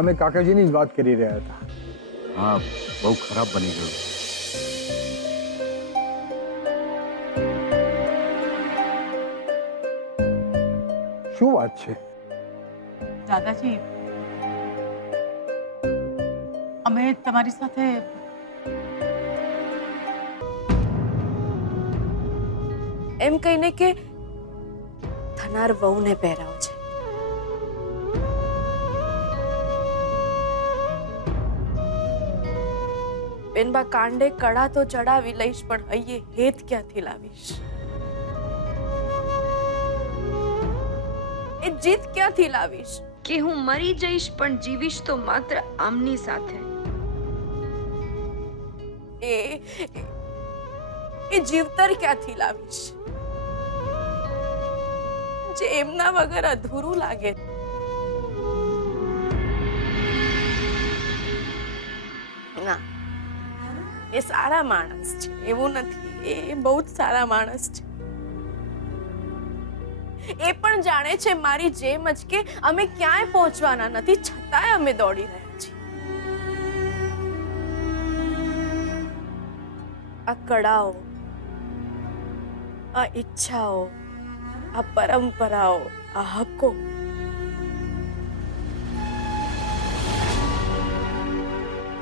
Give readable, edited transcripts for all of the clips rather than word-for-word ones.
અમે કાકાજીની જ વાત કરી રહ્યા હતા. હા, બહુ ખરાબ બની ગયું. શું વાત છે? દાદાજી, અમે તમારી સાથે એમ કહીને કે થનાર વહુને પહેરાવ છે. બેનબા કાંડે કડા તો ચડાવી લઈશ, પણ હૈયે હેત ક્યાંથી લાવીશ? એ જીત ક્યાંથી લાવીશ? કે હું મરી જઈશ પણ જીવીશ તો માત્ર આમની સાથે. એ જીવતર ક્યાંથી લાવીશ જે એમના વગર અધૂરું લાગે? ના, એ સારા માણસ છે, એવું નથી. એ બહુ જ સારા માણસ છે. એ પણ જાણે છે મારી જેમ જ કે અમે ક્યાંય પહોંચવાના નથી, છતાંય અમે દોડી રહ્યા છીએ. આ કળાઓ, આ ઈચ્છાઓ, આ પરંપરાઓ, આ હક્કો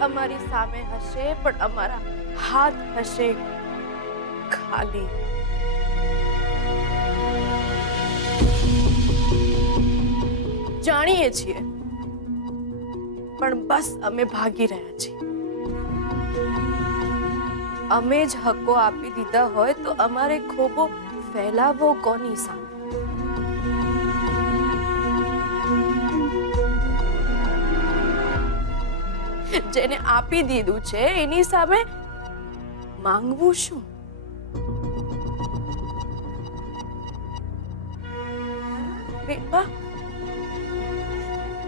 અમારી સામે હશે, પણ અમારા હાથ હશે ખાલી. જાણીએ છીએ, પણ બસ અમે ભાગી રહ્યા છીએ. અમે જ હક્કો આપી દીધા હોય તો અમારે ખોબો ફેલાવવો કોની સામે? જેને આપી દીધું છે એની સામે માંગવું શું?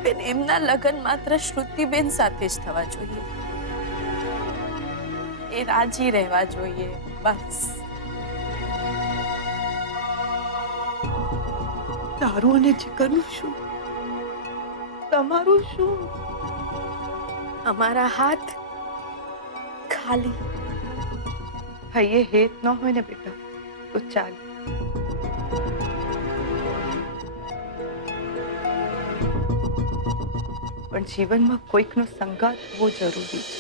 બેન, એમના લગ્ન માત્ર શ્રુતિબેન સાથે જ થવા જોઈએ. એ રાજી રહેવા જોઈએ, બસ. તારું અને જીગરનું શું? તમારું શું? અમારા હાથ ખાલી. હૈયે હેત ન હોય ને બેટા તો ચાલ. પણ જીવનમાં કોઈકનો સંગાત હોવો જરૂરી છે.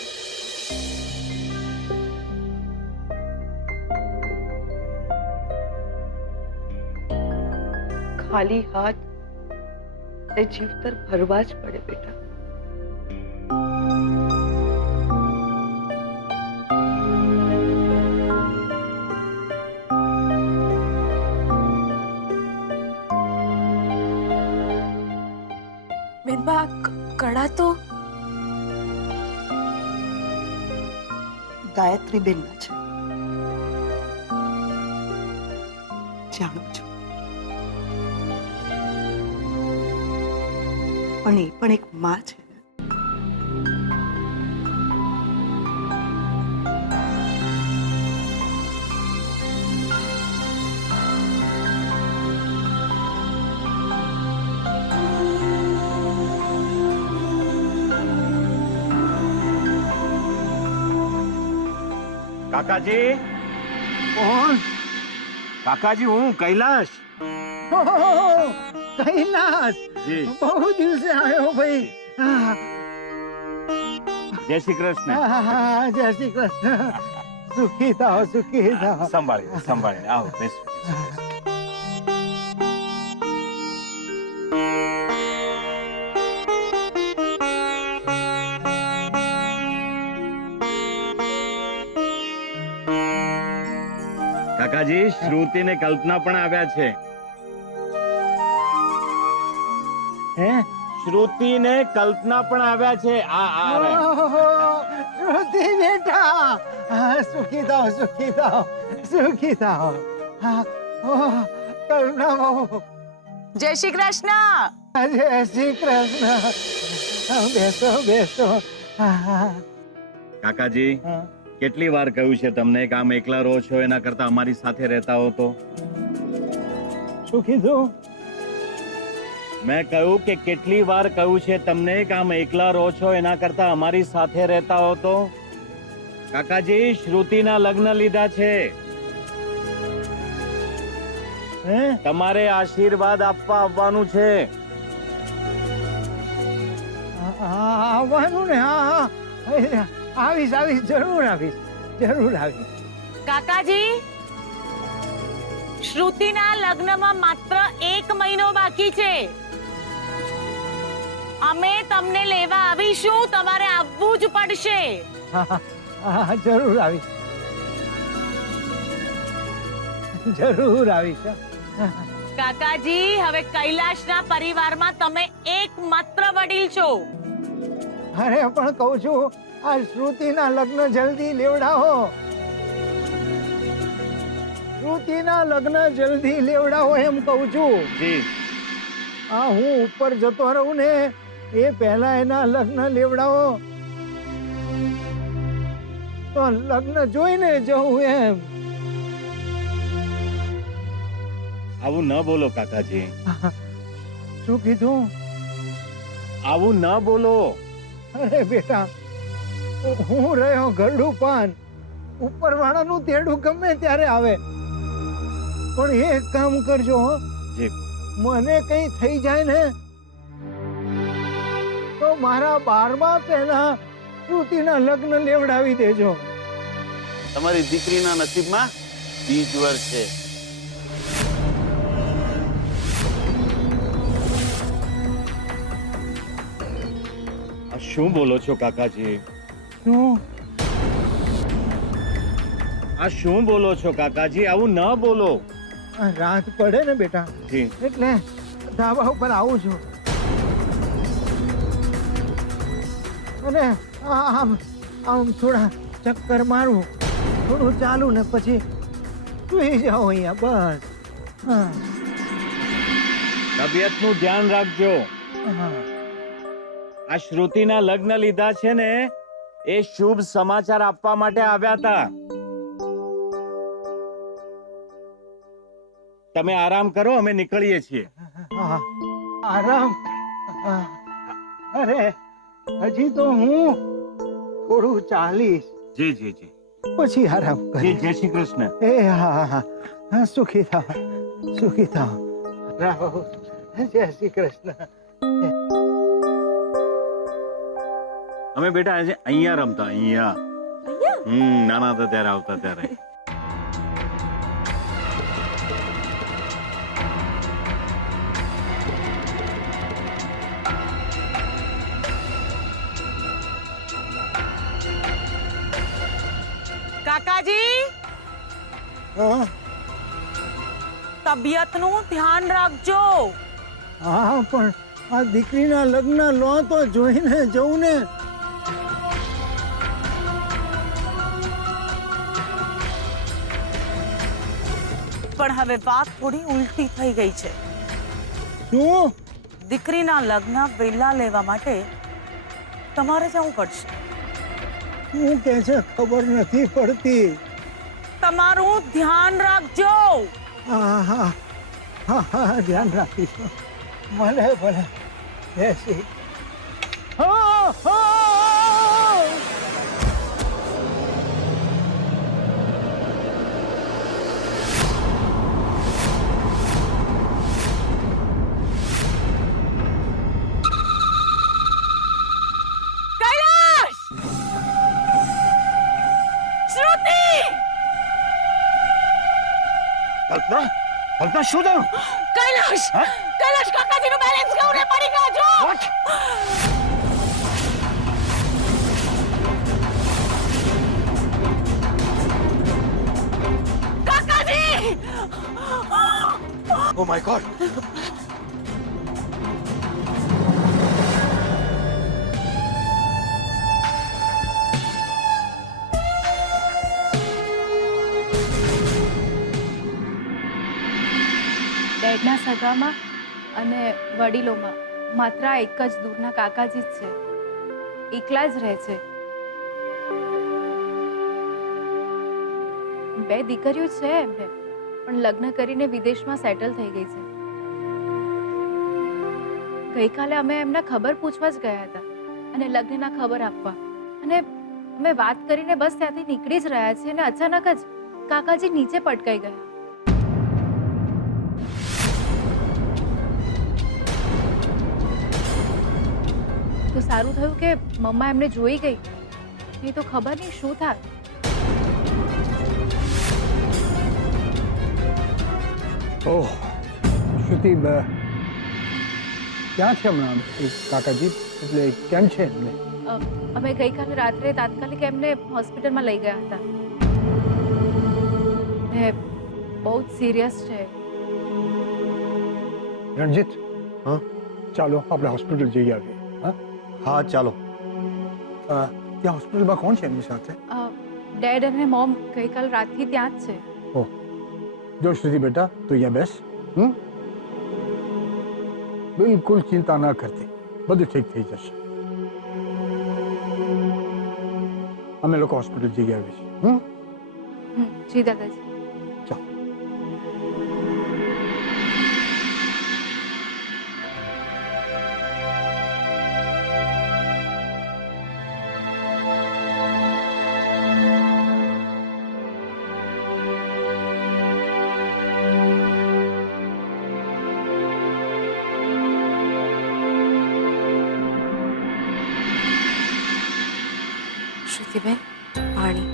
ખાલી હાથ એ જીવતર ભરવા જ પડે બેટા. બેનબા, કળા તો ગાયત્રી બેનના છે, જાણું છું. પણ એ પણ એક માં છે. કાકાજી, કોણ? કાકાજી, હું કૈલાશ. કૈલાસ, જી, બહુ દિવસે આવ્યો ભાઈ. જય શ્રી કૃષ્ણ. જય શ્રી કૃષ્ણ. સુખી થાઓ, સુખી થાઓ. સંભાળીને સંભાળીને આવો, બેસો. કાકાજી, શ્રુતિ ને કલ્પના પણ આવ્યા છે. હે? શ્રુતિ ને કલ્પના પણ આવ્યા છે. શ્રુતિ બેટા, સુખી થાઓ, સુખી થાઓ, સુખી થાઓ. કરુણા બહુ. જય શ્રી કૃષ્ણ. જય શ્રી કૃષ્ણ. બેસો, બેસો. કાકાજી, કેટલી વાર કહ્યું છે તમને કે આમ એકલા રહો છો એના કરતા અમારી સાથે રહેતા હો તો? શું કીધું? મેં કહ્યું કે કેટલી વાર કહ્યું છે તમને કે આમ એકલા રહો છો એના કરતા અમારી સાથે રહેતા હો તો. કાકાજી, શ્રુતિના લગ્ન લીધા છે. હે તમારે આશીર્વાદ આપવા આવવાનું છે. આવવાનું ને? હા હા, આવીશ આવીશ, જરૂર આવીશ, જરૂર આવીશ. કાકાજી, શ્રુતિના લગ્નમાં માત્ર 1 મહિનો બાકી છે. અમે તમને લેવા આવીશું, તમારે આવવું જ પડશે. હા હા હા, જરૂર આવીશ, જરૂર આવીશ. કાકાજી, હવે કૈલાશના પરિવારમાં તમે એકમાત્ર વડીલ છો. અરે પણ કહું છું, આ શ્રુતિના લગ્ન જલ્દી લેવડાવો. શ્રુતિના લગ્ન જલ્દી લેવડાવો એમ કહું છું. જી. આ હું ઉપર જતો રહું ને એ પહેલા એના લગ્ન લેવડાવો, તો લગ્ન જોઈને જવું એમ. આવું ન બોલો કાકાજી, શું કીધું? આવું ન બોલો. અરે બેટા, હું રહ્યો ઘરડું પાન, ઉપરવાળાનું તેડું ગમે ત્યારે આવે. પણ એક કામ કરજો હો, જી. મને કઈ થઈ જાય ને તો મારા 12મા પહેલા શ્રુતિના લગ્ન લેવડાવી દેજો. તમારી દીકરીના નસીબમાં બીજ વર છે. આ શું બોલો છો કાકાજી? શું? આ શું બોલો છો કાકાજી? આવું ન બોલો. આ રાત પડે ને બેટા, જી. એટલે ધાબા ઉપર આવું છું. અને આમ આમ થોડા ચક્કર મારું, થોડું ચાલું ને પછી સુઈ જાઓ અહીંયા બસ. હા તબિયતનું ધ્યાન રાખજો. હા. આ શ્રુતિના લગ્ન લીધા છે ને એ શુભ સમાચાર આપવા માટે આવ્યા હતા. તમે આરામ કરો, અમે નીકળીએ છીએ. હા, આરામ. હા. અરે હજી તો હું થોડું ચાલીશ, જી જી જી. પછી આરામ જી, કરીશ. જય શ્રી કૃષ્ણ. એ હા હા હા, હા, સુખી થાવ, સુખી થાવ. રહો. જય શ્રી કૃષ્ણ. અમે બેટા આજે અહીંયા રમતા, અહીંયા. નાના હતા ત્યારે આવતા ત્યારે. કાકાજી, હા તબિયતનું ધ્યાન રાખજો. હા, પણ આ દીકરીના લગ્ન લો તો જોઈને જવું ને. પણ હવે વાત થોડી ઉલટી થઈ ગઈ છે. શું? દીકરીના લગ્ન વહેલા લેવા માટે તમારે જવું પડશે. શું કે છે ખબર નથી પડતી. તમારું ધ્યાન રાખજો. હા હા હા હા, ધ્યાન રાખીશું. ભલે ભલે. જય શ્રી. હા હા. કૈલાશ! શ્રુતિ! કલ્પના, કલ્પના શું થયું? કૈલાશ! કૈલાશ, કાકાજીનું બેલેન્સ ગયું ને પડી ગયા છો. કાકાજી! Oh my God. ડેડના સગામાં અને વડીલોમાં માત્ર આ એક જ દૂરના કાકાજી જ છે. એકલા જ રહે છે. 2 દીકરીઓ છે એમને, પણ લગ્ન કરીને વિદેશમાં સેટલ થઈ ગઈ છે. ગઈકાલે અમે એમના ખબર પૂછવા જ ગયા હતા અને લગ્નના ખબર આપવા, અને અમે વાત કરીને બસ ત્યાંથી નીકળી જ રહ્યા છીએ અને અચાનક જ કાકાજી નીચે પટકાઈ ગયા. તો સારું થયું કે મમ્મા એમને જોઈ ગઈ, નહીં તો ખબર નહીં શું થાય. ઓહ શ્રુતિ ક્યાં છે હમણાં કાકાજી? એટલે કેમ છે એમને? અમે ગઈકાલે રાત્રે તાત્કાલિક એમને હોસ્પિટલમાં લઈ ગયા હતા ને બહુ જ સિરિયસ છે. રણજીત, હા? ચાલો આપણે હોસ્પિટલ જઈ આવીએ. હા હા ચાલો. ત્યાં હોસ્પિટલમાં કોણ છે એમની સાથે? ડેડ અને મોમ ગઈકાલ રાતથી ત્યાં જ છે. ઓહ, જો શ્રુતિ બેટા, તું અહીંયા બેસ. બિલકુલ ચિંતા ના કરતી, બધું ઠીક થઈ જશે. અમે લોકો હોસ્પિટલ જઈ આવીએ છીએ. જી દાદાજી. ચાલો. શ્રુતિબેન, પાણી.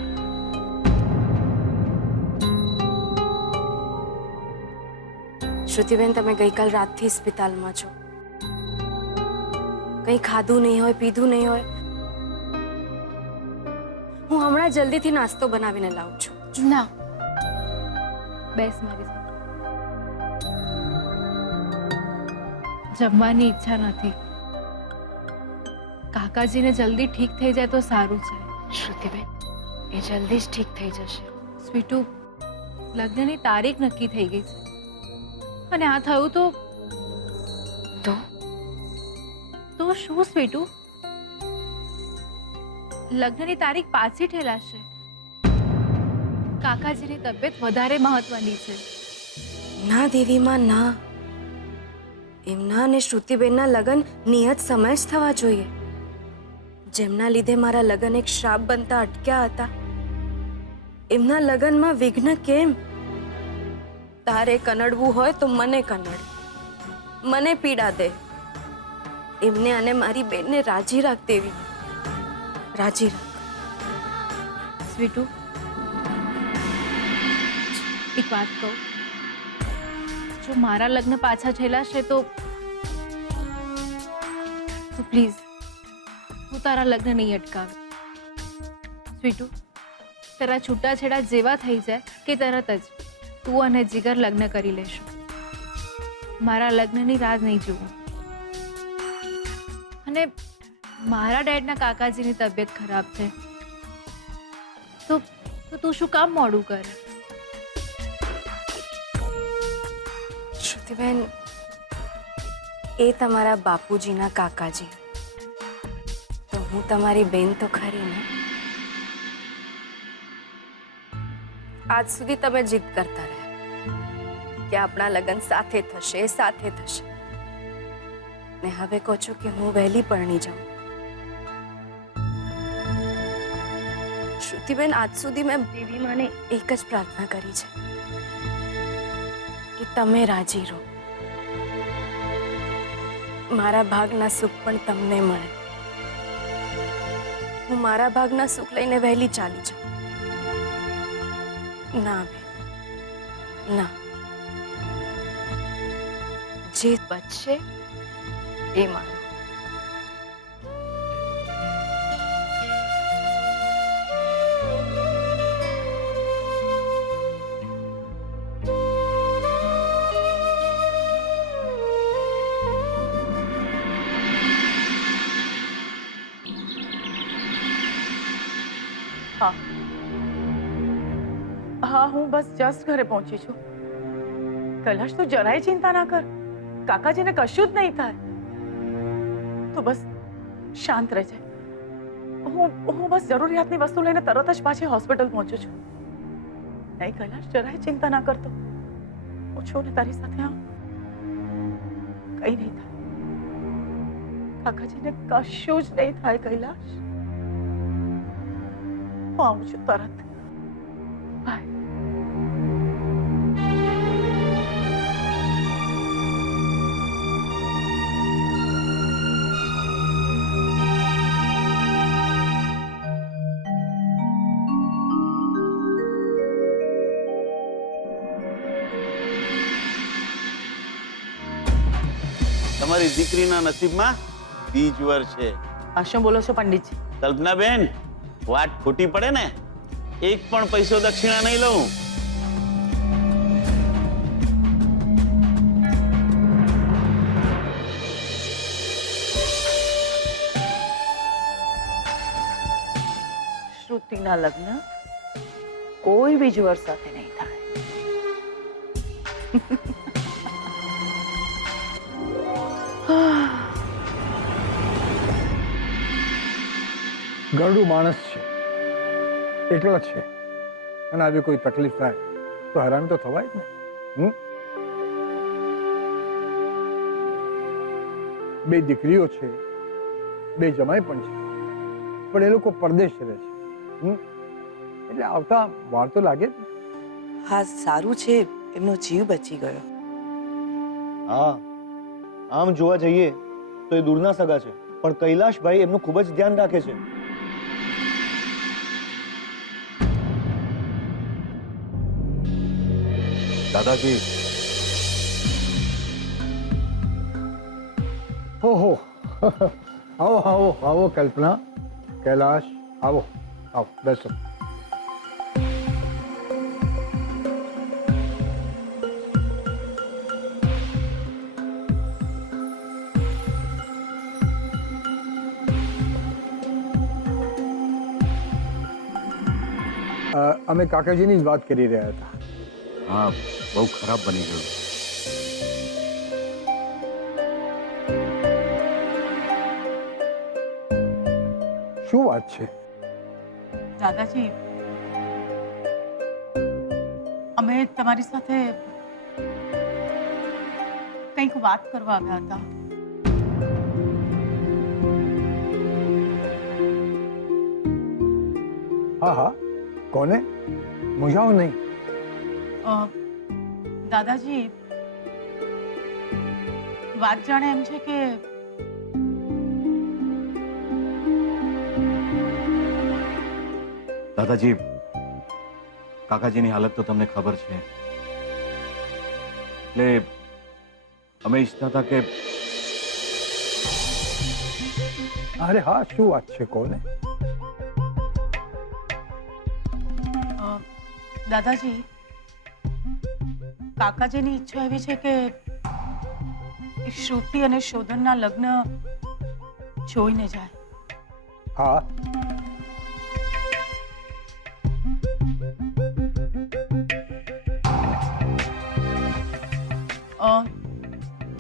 શ્રુતિબેન, તમે ગઈકાલ રાતથી હોસ્પિટલમાં છો. કંઈ ખાધું નહીં હોય, પીધું નહીં હોય. હું હમણાં જલ્દીથી નાસ્તો બનાવીને લાવું છું. ના, બેસ મારી સાથે. જમવાની ઈચ્છા નથી. કાકાજીને જલ્દી ઠીક થઈ જાય તો સારું છે. શ્રુતિબેન, એ જલ્દી જ ઠીક થઈ જશે. સ્વીટુ, લગ્નની તારીખ નક્કી થઈ ગઈ છે અને આ થયું તો તો શું સ્વીટુ? લગ્નની તારીખ પાછી ઠેલાશે. કાકાજીની તબિયત વધારે મહત્વની છે. ના દેવીમાં, ના. એમના અને શ્રુતિબેનના લગ્ન નિયત સમય જ થવા જોઈએ. જેમના લીધે મારા લગ્ન એક શ્રાપ બનતા અટક્યા હતા, એમના લગ્નમાં વિઘ્ન કેમ? તારે કનડવું હોય તો મને કનડ, મને પીડા દે. એમને અને મારી બેનને રાજી રાખ દેવી, રાજી રાખ. સ્વીટુ, એક વાત કહું, જો મારા લગ્ન પાછા ઠેલાશે તો પ્લીઝ હું તારા લગ્ન નહીં અટકાવે. સ્વીટુ, તારા છૂટાછેડા જેવા થઈ જાય કે તરત જ તું અને જીગર લગ્ન કરી લેશું. મારા લગ્નની રાહ નહીં જોવું. અને મારા ડેડના કાકાજીની તબિયત ખરાબ છે તો તું શું કામ મોડું કરે? શ્રુતિબેન, એ તમારા બાપુજીના કાકાજી, તો હું તમારી બેન તો ખરી ને. આજ સુધી તમે જીદ કરતા રહ્યા કે આપણા લગ્ન સાથે થશે, સાથે થશે, ને હવે કહો છો કે હું વહેલી પરણી જાઉં. શ્રુતિબેન, આજ સુધી મેં દેવી માને એક જ પ્રાર્થના કરી છે કે તમે રાજી રહો, મારા ભાગના સુખ પણ તમને મળે. હું મારા ભાગના સુખ લઈને વહેલી ચાલી જાઉં. ના બેન, ના. જે બચશે એ મારું. હા, હું બસ જસ્ટ ઘરે પહોંચી છું. કૈલાશ, તું જરાય ચિંતા ના કર. કાકાજીને કશું જ નહીં થાય. તું બસ શાંત રહેજે. હું બસ જરૂરિયાતની વસ્તુ લઈને તરત જ પાછી હોસ્પિટલ પહોંચું છું. નહીં કૈલાશ, જરાય ચિંતા ના કરતો. હું છું ને તારી સાથે. હા, કઈ નહીં થાય. કાકાજીને કશું જ નહીં થાય કૈલાશ. હું આવું છું તરત. બાય. તમારી દીકરીના નસીબમાં બીજ વર છે. આ શું બોલો છો પંડિતજી? કલ્પનાબેન, વાત ખોટી પડે ને એક પણ પૈસો દક્ષિણા નહીં લઉં. શ્રુતિના લગ્ન કોઈ બીજ વર સાથે નહીં થાય. ગરડું માણસ છે, એકલા છે, અને આવી કોઈ તકલીફ થાય તો હેરાન તો થવાય જ ને. બે દીકરીઓ છે, બે જમાઈ પણ છે, પણ એ લોકો પરદેશ રહે છે. એટલે આવતા વાર તો લાગે જ ને. હા, સારું છે એમનો જીવ બચી ગયો. હા, આમ જોવા જઈએ તો એ દૂરના સગા છે, પણ કૈલાશભાઈ એમનું ખૂબ જ ધ્યાન રાખે છે. દાદાજી, ઓહો, આવો આવો આવો કલ્પના, કૈલાશ, આવો આવો, બેસો. અમે કાકાજીની જ વાત કરી રહ્યા હતા. હા, બહુ ખરાબ બની ગયું. શું વાત છે? દાદાજી, અમે તમારી સાથે કંઈક વાત કરવા આવ્યા હતા. હા હા, કોને? મૂંઝાવો નહીં. દાદાજી, વાત જાણે એમ છે કે દાદાજી, કાકાજીની હાલત તો તમને ખબર છે, એટલે અમે ઈચ્છતા હતા કે અરે હા, શું વાત છે, કોને? દાદાજી, કાકાજીની ઈચ્છા એવી છે કે શ્રુતિ અને શોધનના લગ્ન જોઈને જાય. હા,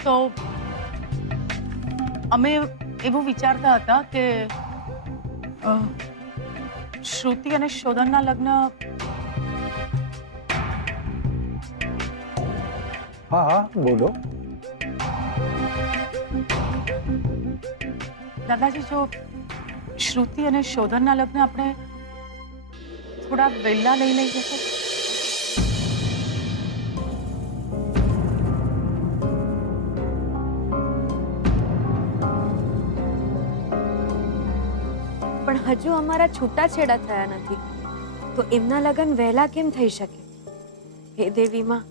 તો અમે એવું વિચારતા હતા કે શ્રુતિ અને શોધનના લગ્ન હા હા, બોલો. દાદાજી, જો શ્રુતિ અને શોધનના લગ્ન આપણે થોડા વહેલા લઈ લઈએ તો? પણ હજુ અમારા છૂટાછેડા થયા નથી, તો એમના લગ્ન વહેલા કેમ થઈ શકે? હે દેવી માં,